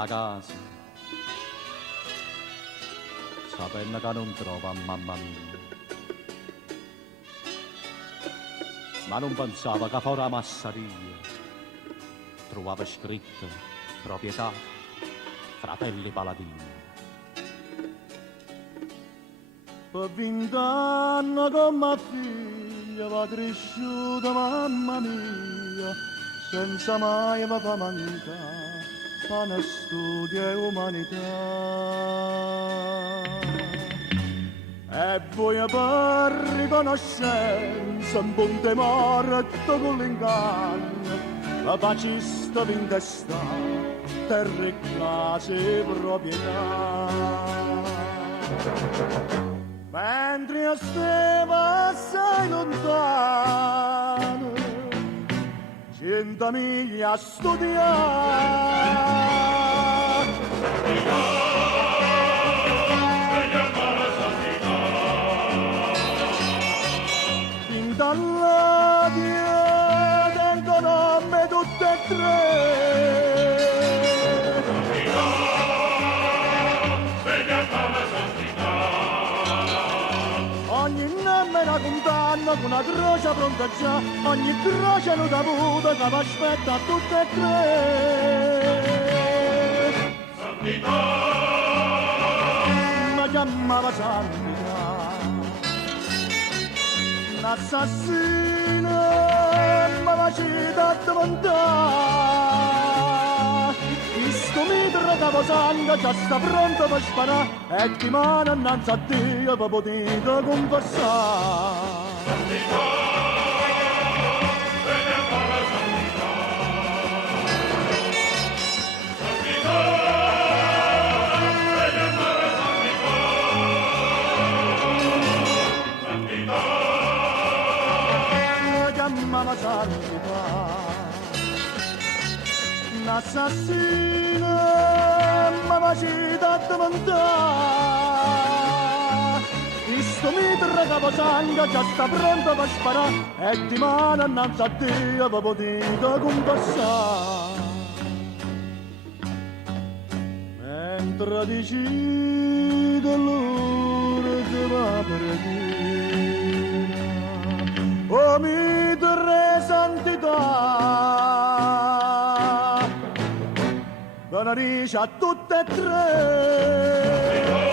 a casa, sapendo che non trova mamma mia. Ma non pensava che fuori la masseria trovava scritto proprietà Fratelli Paladini. Per 20 anni con mia figlia va cresciuta mamma mia, senza mai mi fa mancare pane, studio e umanità. E voi per riconoscenza un ponte morto con l'inganno, la pacista vinta sta, terra e case proprietà. Mentre io stavo assai lontano, 100 miglia a studiare. Dall'adia tengono me tutte e tre. Ogni nome una condanna con una croce pronta già, ogni croce non da vuta che aspetta a tutte e tre. Santità! Ma chiamava santità. L'assassino ma la città di montà, questo mitra che sangue già sta pronto per sparare e ti mano innanzi a Dio per poter confessare. Mamma santità, l'assassino ma la città di montà, questo mitra caposangue già sta pronto per sparare e di mano innanzi a Dio per poter confessare. Mentre decide l'ora che va per dire, oh mitra santità, che ne dice a tutte e tre.